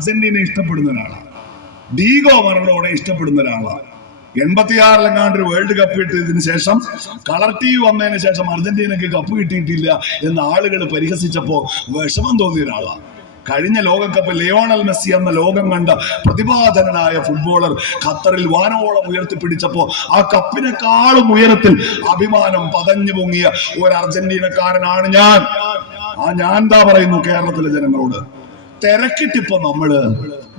Argentina ഇഷ്ടപ്പെടുന്ന ഒരാളാണ്. Diego Maradona ഇഷ്ടപ്പെടുന്ന ഒരാളാണ്. 86-ലെങ്ങാണ്ട് വേൾഡ് കപ്പ് കിട്ടിയതിന് ശേഷം കളർ ടി വി വന്നതിന് ശേഷം അർജന്റീനക്ക് കപ്പ് കിട്ടിയിട്ടില്ല എന്ന് ആളുകൾ പരിഹസിച്ചപ്പോ വിഷമം തോന്നിയ ഒരാളാണ്. കഴിഞ്ഞ ലോകകപ്പ് ലിയോണൽ മെസ്സി എന്ന ലോകം കണ്ട പ്രതിഭാധനനായ ഫുട്ബോളർ ഖത്തറിൽ വാനോളം ഉയർത്തിപ്പിടിച്ചപ്പോ ആ കപ്പിനെക്കാളും ഉയരത്തിൽ അഭിമാനം പതഞ്ഞു പൊങ്ങിയ ഒരു അർജന്റീനക്കാരനാണ് ഞാൻ. ഞാൻ എന്താ പറയുന്നു കേരളത്തിലെ ജനങ്ങളോട്, തിരക്കിട്ടിപ്പോ നമ്മള്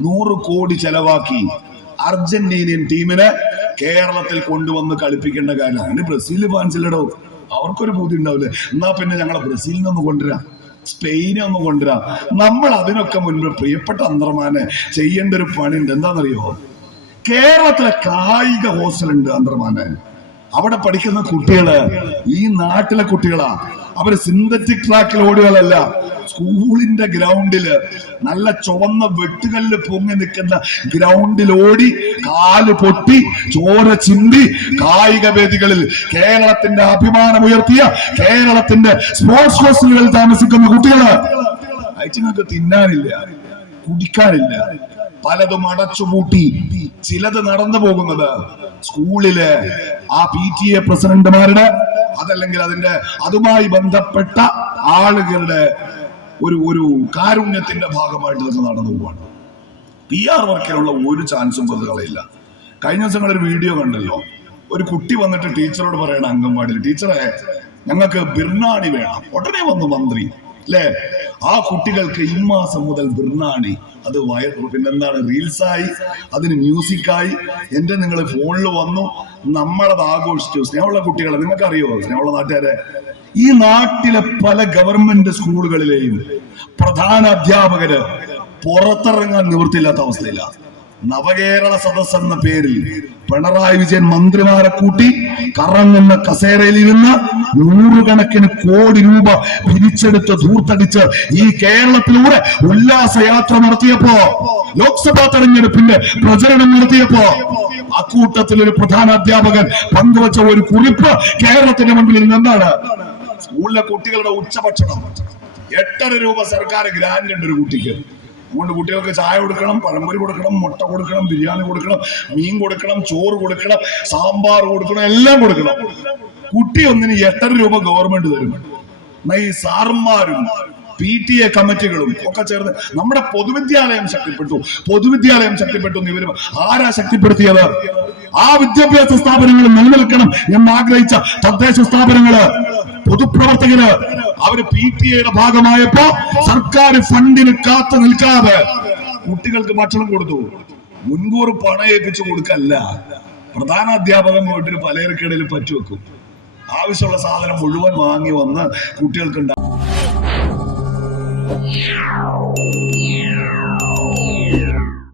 100 കോടി ചെലവാക്കി അർജന്റീനിയൻ ടീമിനെ കേരളത്തിൽ കൊണ്ടുവന്ന് കളിപ്പിക്കേണ്ട കാര്യം. അതിന് ബ്രസീൽ ഫാൻസിലടോ അവർക്കൊരു ബുദ്ധി ഉണ്ടാവില്ലേ, എന്നാ പിന്നെ ഞങ്ങളെ ബ്രസീലിൽ നിന്ന് കൊണ്ടുവരാം, സ്പെയിനെ ഒന്ന് കൊണ്ടുവരാം. നമ്മൾ അതിനൊക്കെ മുൻപ് പ്രിയപ്പെട്ട അന്തർമാനെ ചെയ്യേണ്ട ഒരു പണിയുണ്ട്. എന്താണെന്നറിയോ, കേരളത്തിലെ കായിക ഹോസ്റ്റലുണ്ട് അന്തർമാനെ. അവിടെ പഠിക്കുന്ന കുട്ടികള് ഈ നാട്ടിലെ കുട്ടികളാ. അവര് സിന്തറ്റിക് ട്രാക്കിൽ ഓടുകളല്ല, സ്കൂളിന്റെ ഗ്രൗണ്ടില് നല്ല ചുവന്ന വെട്ടുകല്ല് പൊങ്ങി നിൽക്കുന്ന ഗ്രൗണ്ടിൽ ഓടി കാല് പൊട്ടി ചോര ചിന്തി കായിക വേദികളിൽ കേരളത്തിന്റെ അഭിമാനം ഉയർത്തിയ കേരളത്തിന്റെ സ്പോർട്സ് ഹോസ്റ്റലുകളിൽ താമസിക്കുന്ന കുട്ടികള്. അയച്ചങ്ങൾക്ക് തിന്നാനില്ല, കുടിക്കാനില്ല, പലതും അടച്ചുപൂട്ടി ചിലത് നടന്നു പോകുന്നത് സ്കൂളിലെ ആ PTA പ്രസിഡന്റുമാരുടെ അതല്ലെങ്കിൽ അതുമായി ബന്ധപ്പെട്ട ആളുകളുടെ ഒരു കാരുണ്യത്തിന്റെ ഭാഗമായിട്ട് ഇതൊക്കെ നടന്നു പോവാണ്. PR വർക്കിനുള്ള ഒരു ചാൻസും പ്രതികളില്ല. കഴിഞ്ഞ ദിവസം ഒരു വീഡിയോ കണ്ടല്ലോ, ഒരു കുട്ടി വന്നിട്ട് ടീച്ചറോട് പറയണം അംഗൻവാടിയിൽ, ടീച്ചറെ ഞങ്ങൾക്ക് ബിർണാണി വേണം. ഉടനെ വന്നു മന്ത്രി അല്ലേ, ആ കുട്ടികൾക്ക് ഈ മാസം മുതൽ ബിർണാണി, അത് പിന്നെന്താണ് റീൽസായി, അതിന് മ്യൂസിക്കായി, എന്റെ നിങ്ങൾ ഫോണിൽ വന്നു, നമ്മളത് ആഘോഷിച്ചു. സ്നേഹമുള്ള കുട്ടികളെ നിങ്ങൾക്കറിയോ, സ്നേഹമുള്ള നാട്ടുകാരെ, ഈ നാട്ടിലെ പല ഗവൺമെന്റ് സ്കൂളുകളിലെയും പ്രധാന അധ്യാപകര് പുറത്തിറങ്ങാൻ നിവൃത്തിയില്ലാത്ത അവസ്ഥയിലാണ്. നവകേരള സദസ് എന്ന പേരിൽ പിണറായി വിജയൻ മന്ത്രിമാരെ കൂട്ടി കറങ്ങുന്ന കസേരയിൽ ഇരുന്ന് 100 കണക്കിന് കോടി രൂപ പിരിച്ചെടുത്ത് ധൂർത്തടിച്ച് ഈ കേരളത്തിലൂടെ ഉല്ലാസയാത്ര നടത്തിയപ്പോ, ലോക്സഭാ തെരഞ്ഞെടുപ്പിന്റെ പ്രചരണം നടത്തിയപ്പോ അക്കൂട്ടത്തിൽ ഒരു പ്രധാന അധ്യാപകൻ പങ്കുവച്ച ഒരു കുറിപ്പ് കേരളത്തിന്റെ മുമ്പിൽ എന്താണ്, സ്കൂളിലെ കുട്ടികളുടെ ഉച്ചഭക്ഷണം 8.5 രൂപ സർക്കാർ ഗ്രാന്റ് ഉണ്ട് ഒരു കുട്ടിക്ക്. അതുകൊണ്ട് കുട്ടികൾക്ക് ചായ കൊടുക്കണം, പഴംപൊരി കൊടുക്കണം, മുട്ട കൊടുക്കണം, ബിരിയാണി കൊടുക്കണം, മീൻ കൊടുക്കണം, ചോറ് കൊടുക്കണം, സാമ്പാർ കൊടുക്കണം, എല്ലാം കൊടുക്കണം. കുട്ടി ഒന്നിന് 8.5 രൂപ ഗവൺമെന്റ് തരും. ഈ സാറന്മാരും PTA കമ്മിറ്റികളും ഒക്കെ ചേർന്ന് നമ്മുടെ പൊതുവിദ്യാലയം ശക്തിപ്പെട്ടു എന്ന് ഇവര് ആരാ ശക്തിപ്പെടുത്തിയത്? ആ വിദ്യാഭ്യാസ സ്ഥാപനങ്ങൾ നിലനിൽക്കണം എന്നാഗ്രഹിച്ച തദ്ദേശ സ്ഥാപനങ്ങള്, പൊതുപ്രവർത്തകര്, അവര് PTA ഭാഗമായപ്പോ സർക്കാർ ഫണ്ടിന് കാത്തു നിൽക്കാതെ കുട്ടികൾക്ക് ഭക്ഷണം കൊടുത്തു. മുൻകൂർ പണം ഏൽപ്പിച്ചു കൊടുക്കല്ല, പ്രധാന അധ്യാപകൻ പോയിട്ടൊരു പലചരക്കിടയിൽ പറ്റുവെക്കും. ആവശ്യമുള്ള സാധനം മുഴുവൻ വാങ്ങി വന്ന് കുട്ടികൾക്ക്